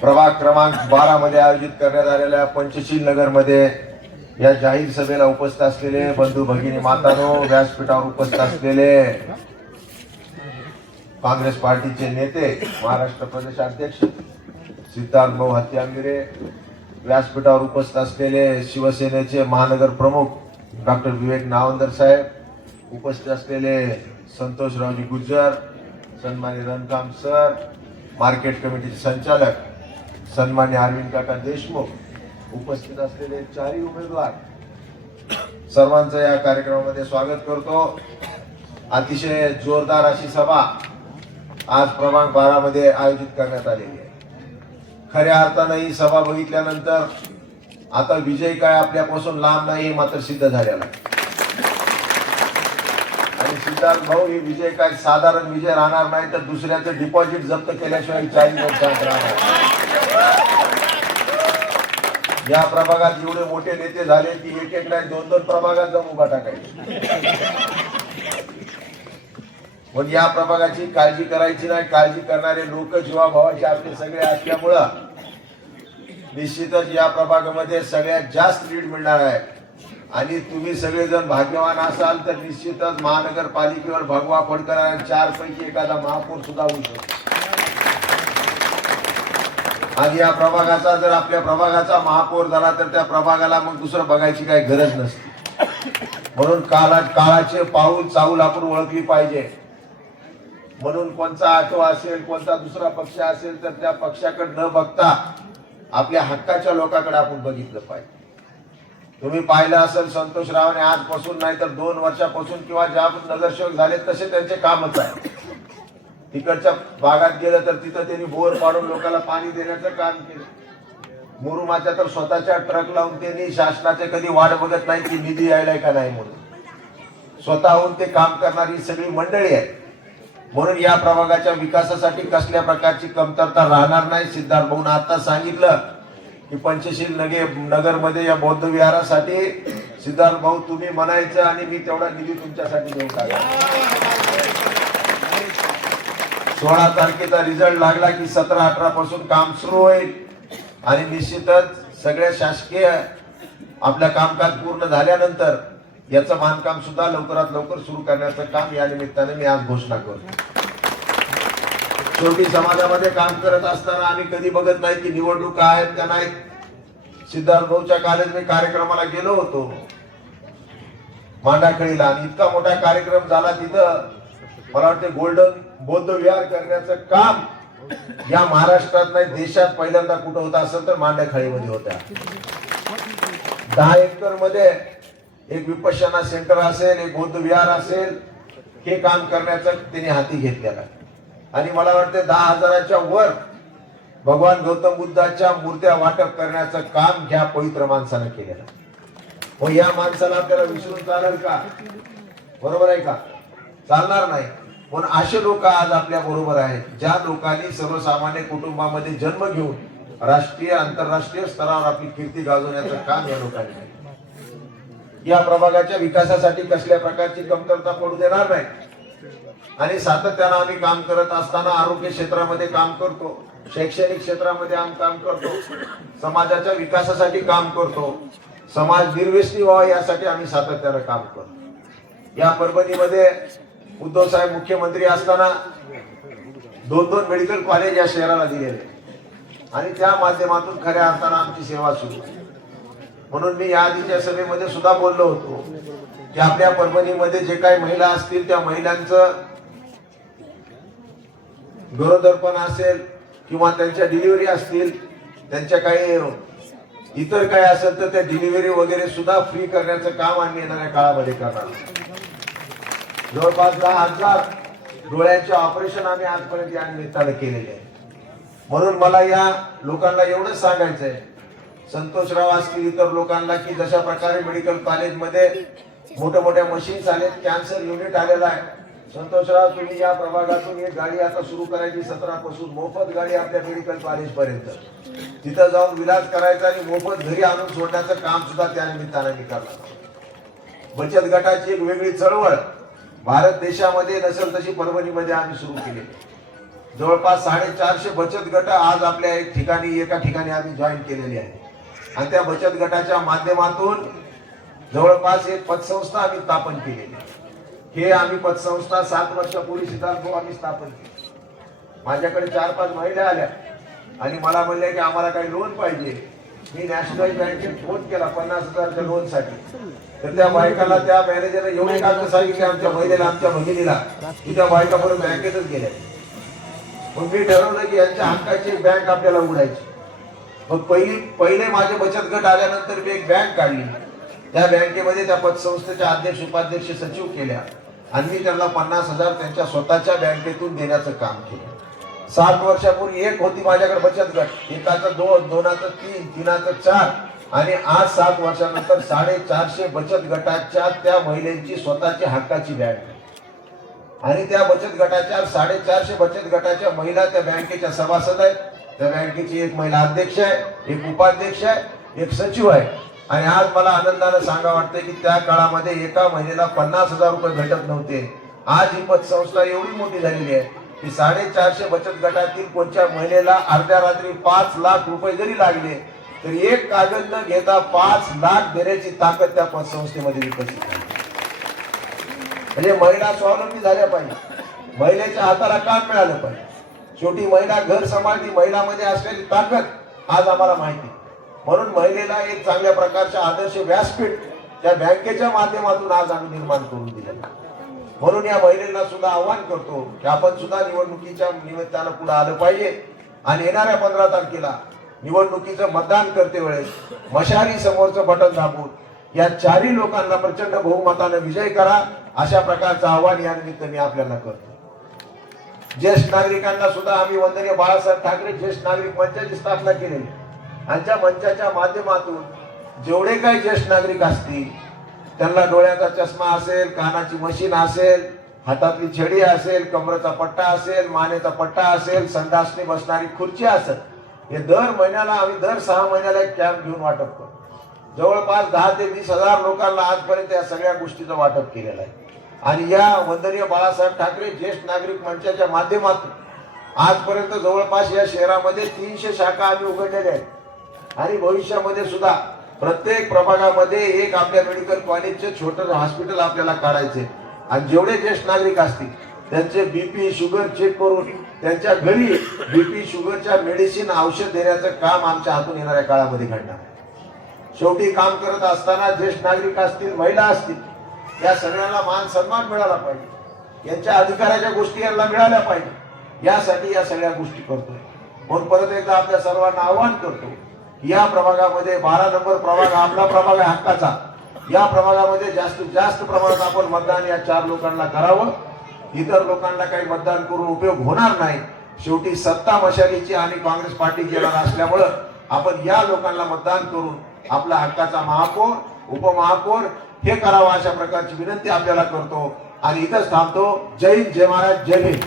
प्रभाग क्रमांक 12 मध्ये आयोजित करण्यात आलेल्या पंचशील नगर मध्ये या जाहीर सभेला उपस्थित असलेले बंधू भगिनी मातांनो, व्यासपीठावर उपस्थित असलेले काँग्रेस पार्टीचे नेते, महाराष्ट्र प्रदेश अध्यक्ष सिद्धार्थ भाऊ हत्यागिरे, व्यासपीठावर उपस्थित असलेले शिवसेनेचे महानगर प्रमुख डॉक्टर विवेक नावंदर साहेब, उपस्थित असलेले संतोषरावजी गुर्जर, सन्मान्य रणकाम सर, मार्केट कमिटीचे संचालक सन्मान्य अरविंद काका देशमुख, उपस्थित असलेले चारही उमेदवार, सर्वांचं या कार्यक्रमामध्ये स्वागत करतो। अतिशय जोरदार अशी सभा आज प्रभाग 12 मध्ये आयोजित करण्यात आलेली आहे। खऱ्या अर्थानं ही सभा बघितल्यानंतर आता विजय काय आपल्यापासून लांब नाही हे मात्र सिद्ध झालेला आहे। आणि सिद्धार्थ भाऊ, ही विजय काय साधारण विजय राहणार नाही, तर दुसऱ्याचं डिपॉझिट जप्त केल्याशिवाय 40 वर्षांत राहणार। या प्रभागात एवढे मोठे नेते झाले की एक एक नाही 2-2 प्रभागात जाऊन उभा टाकायचे। पण या प्रभागाची काळजी करायची नाही, काळजी करणारे लोक जीवाभावाचे आपले सगळे असल्यामुळं निश्चितच या प्रभागामध्ये सगळ्यात जास्त लीड मिळणार आहे। आणि तुम्ही सगळेजण भाग्यवान असाल तर निश्चितच महानगरपालिकेवर भगवा फडकर आणि 4 पैकी एखादा महापौर सुद्धा होऊ शकतो। आणि या प्रभागाचा जर आपल्या प्रभागाचा महापौर झाला तर त्या प्रभागाला मग दुसरं बघायची काही गरज नसते। म्हणून काळाचे पाऊल चाऊल आपण ओळखली पाहिजे। म्हणून कोणता आटो असेल, कोणता दुसरा पक्ष असेल तर त्या पक्षाकडे न बघता आपल्या हक्काच्या लोकांकडे आपण बघितलं पाहिजे। तुम्ही पाहिलं असेल संतोषरावने आजपासून नाही तर 2 वर्षापासून किंवा ज्या नगरसेवक झाले तसे त्यांचे कामच आहे। तिकडच्या भागात गेलं तर तिथं त्यांनी बोर पाडून लोकांना पाणी देण्याचं काम केलं। मुरुमाच्या तर स्वतःच्या ट्रक लावून त्यांनी शासनाचे कधी वाट बघत नाही की निधी यायलाय का नाही म्हणून स्वतःहून ते काम करणारी सगळी मंडळी आहे। म्हणून या प्रभागाच्या विकासासाठी कसल्या प्रकारची कमतरता राहणार नाही। सिद्धार्थ भाऊन आता सांगितलं की पंचशील नगर मध्ये या बौद्ध विहारासाठी सिद्धार्थ भाऊ तुम्ही म्हणायचं आणि मी तेवढा निधी तुमच्यासाठी देऊन टाका। 16 तारखेचा रिझल्ट लागला की 17-18 पासून काम सुरू होईल आणि निश्चितच सगळ्या शासकीय आपल्या कामकाज पूर्ण झाल्यानंतर याचं बांधकाम सुद्धा लवकरात लवकर सुरू करण्याचं काम या निमित्ताने मी आज घोषणा करतो। शेवटी समाजामध्ये काम करत असताना आम्ही कधी बघत नाही की निवडणुका आहेत का नाही। सिद्धार्थ भाऊच्या कालेज मी कार्यक्रमाला गेलो होतो मांडाखळीला आणि इतका मोठा कार्यक्रम झाला तिथं मला वाटतं गोल्डन बौद्ध विहार करण्याचं काम या महाराष्ट्रात नाही देशात पहिल्यांदा कुठं होतं असेल तर मांडाखळीमध्ये होत्या। 10 एकर मध्ये एक विपश्यना सेंटर असेल, एक बौद्ध विहार असेल, हे काम करण्याचं त्यांनी हाती घेतलेलं आहे। आणि मला वाटतं 10,000च्या वर भगवान गौतम बुद्धाच्या मूर्त्या वाटप करण्याचं काम ह्या पवित्र माणसानं केलेलं आहे। मग या माणसाला त्याला विसरून चालेल का? बरोबर आहे का? चालणार नाही। पण असे लोक आज आपल्या बरोबर आहेत ज्या लोकांनी सर्वसामान्य कुटुंबामध्ये जन्म घेऊन राष्ट्रीय आंतरराष्ट्रीय स्तरावर आपली कीर्ती गाजवण्याचं काम या लोकांनी केलं। या प्रभागाच्या विकासासाठी कसल्या प्रकारची कमतरता पडू देणार नाही। आणि सातत्यानं आम्ही काम करत असताना आरोग्य क्षेत्रामध्ये काम करतो, शैक्षणिक क्षेत्रामध्ये आम्ही काम करतो, समाजाच्या विकासासाठी काम करतो, समाज निर्व्यसनी व्हावा यासाठी आम्ही सातत्यानं काम करतो। या परभणीमध्ये उद्धव साहेब मुख्यमंत्री असताना 2 मेडिकल कॉलेज या शहराला दिलेले आणि त्या माध्यमातून खऱ्या अर्थानं आमची सेवा सुरू आहे। म्हणून मी या आधीच्या सभेमध्ये सुद्धा बोललो होतो की आपल्या परभणीमध्ये जे काही महिला असतील त्या महिलांचं गरोदरपण असेल किंवा त्यांच्या डिलिव्हरी असतील, त्यांच्या काही इतर काही असेल तर त्या डिलिव्हरी वगैरे सुद्धा फ्री करण्याचं काम आम्ही येणाऱ्या काळामध्ये करणार। जवळपास 10,000 डोळ्यांचे ऑपरेशन आम्ही आजपर्यंत या निमित्ताने केलेले आहे। म्हणून मला या लोकांना एवढंच सांगायचंय, संतोषराव असतील इतर लोकांना, की जशा प्रकारे मेडिकल कॉलेजमध्ये मोठ्या मशीन्स आलेत, कॅन्सर युनिट आलेला आहे। संतोषराव तुम्ही या प्रभागातून एक गाडी आता सुरू करायची 17 पासून, मोफत गाडी आपल्या मेडिकल कॉलेज पर्यंत तिथं जाऊन विलाज करायचा आणि मोफत घरी आणून सोडण्याचं काम सुद्धा त्या निमित्ताने मी करणार। बचत गटाची एक वेगळी चळवळ भारत देशामध्ये नसेल तशी परभणीमध्ये आम्ही सुरू केली। जवळपास 450 बचत गट आज आपल्या एका ठिकाणी आम्ही जॉईन केलेली आहे आणि त्या बचत गटाच्या माध्यमातून जवळपास एक पतसंस्था आम्ही स्थापन केलेली आहे. हे आम्ही पतसंस्था 7 वर्षापूर्वी सिद्धार्थ आम्ही स्थापन केली. माझ्याकडे 4-5 महिला आल्या आणि मला म्हणले की आम्हाला काही लोन पाहिजे. मी नॅशनल बँकेत फोन केला 50,000च्या लोन साठी. तर त्या बायकाला त्या मॅनेजरने एवढे कागद सांगितले आमच्या महिलेला, आमच्या भगिनीला, की त्या बायका परत बँकेतच गेल्या. मग मी ठरवलं की यांच्या हक्काची एक बँक आपल्याला उघडायची. मग पहिले माझे बचत गट आल्यानंतर मी एक बँक काढली. त्या बँकेमध्ये त्या पतसंस्थेच्या अध्यक्ष, उपाध्यक्ष, सचिव केल्या आणि मी त्यांना 50,000 त्यांच्या स्वतःच्या बँकेतून देण्याचं काम केलं. 7 वर्षापूर्वी एक होती माझ्याकडे बचत गट, एकाचं 2, 2चं 3, 3चं 4 आणि आज 7 वर्षानंतर 450 बचत गटाच्या त्या महिलांची स्वतःची हक्काची बँक आणि त्या बचत गटाच्या 450 बचत गटाच्या महिला त्या बँकेच्या सभासद आहेत. त्या बँकेची एक महिला अध्यक्ष आहे, एक उपाध्यक्ष आहे, एक सचिव आहे. आणि आज मला आनंदाने सांगा वाटतं की त्या काळामध्ये एका महिलेला 50,000 रुपये भेटत नव्हते. आज ही पतसंस्था एवढी मोठी झालेली आहे की 450 बचत गटातील कोणत्या महिलेला अर्ध्या रात्री 5 लाख रुपये जरी लागले तर एक कागद न घेता 5 लाख देण्याची ताकद त्या पतसंस्थेमध्ये विकसित झाली. म्हणजे महिला स्वावलंबी झाल्या पाहिजे, महिलेच्या हाताला काम मिळालं पाहिजे. शेवटी महिला घर सांभाळती, महिलांमध्ये असलेली ताकद आज आम्हाला माहिती. म्हणून महिलेला एक चांगल्या प्रकारचे आदर्श व्यासपीठ त्या बँकेच्या माध्यमातून आज आम्ही निर्माण करून दिलेलं. म्हणून या महिलांना सुद्धा आव्हान करतो की आपण सुद्धा निवडणुकीच्या निमित्तानं पुढे आलं पाहिजे आणि येणाऱ्या 15 तारखेला निवडणुकीचं मतदान करते वेळेस मशाली समोरचं बटन दाबून या 4ही लोकांना प्रचंड बहुमताने विजय करा, अशा प्रकारचं आव्हान या निमित्त मी आपल्याला करतो. ज्येष्ठ नागरिकांना सुद्धा आम्ही वंदनीय बाळासाहेब ठाकरे ज्येष्ठ नागरिक मंचाची स्थापना केलेली आणि त्या मंचाच्या माध्यमातून जेवढे काही ज्येष्ठ नागरिक असतील त्यांना डोळ्याचा चष्मा असेल, कानाची मशीन असेल, हातातली छडी असेल, कमरेचा पट्टा असेल, मानेचा पट्टा असेल, संडासने बसणारी खुर्ची असेल, हे दर महिन्याला आम्ही दर 6 महिन्याला एक कॅम्प घेऊन वाटप करतो. जवळपास 10 ते 20,000 लोकांना आजपर्यंत या सगळ्या गोष्टीचं वाटप केलेलं आहे. आणि या वंदनीय बाळासाहेब ठाकरे ज्येष्ठ नागरिक मंचाच्या माध्यमातून आजपर्यंत जवळपास या शहरामध्ये 300 शाखा आम्ही उघडलेल्या आहेत आणि भविष्यामध्ये सुद्धा प्रत्येक प्रभागामध्ये एक आपल्या मेडिकल कॉलेजचे छोटं हॉस्पिटल आपल्याला काढायचे आणि जेवढे ज्येष्ठ नागरिक असतील त्यांचे बीपी शुगर चेक करून त्यांच्या घरी बीपी शुगरच्या मेडिसिन औषध देण्याचं काम आमच्या हातून येणाऱ्या काळामध्ये घडणार. शेवटी काम करत असताना ज्येष्ठ नागरिक असतील, महिला असतील, या सगळ्यांना मान सन्मान मिळाला पाहिजे, यांच्या अधिकाराच्या गोष्टी यांना मिळाल्या पाहिजे, यासाठी या सगळ्या गोष्टी करतोय. म्हणून परत एकदा आपल्या सर्वांना आवाहन करतो, या प्रभागामध्ये 12 नंबर प्रभाग आपला प्रभाग आहे हक्काचा. या प्रभागामध्ये जास्तीत जास्त प्रमाणात आपण मतदान या 4 लोकांना करावं. इतर लोकांना काही मतदान करून उपयोग होणार नाही. शेवटी सत्ता मशालीची आणि काँग्रेस पार्टी येणार असल्यामुळं आपण या लोकांना मतदान करून आपला हक्काचा महापौर, उपमहापौर हे करावं, अशा प्रकारची विनंती आपल्याला करतो आणि इथंच थांबतो. जय हिंद, जय महाराज, जय भीम.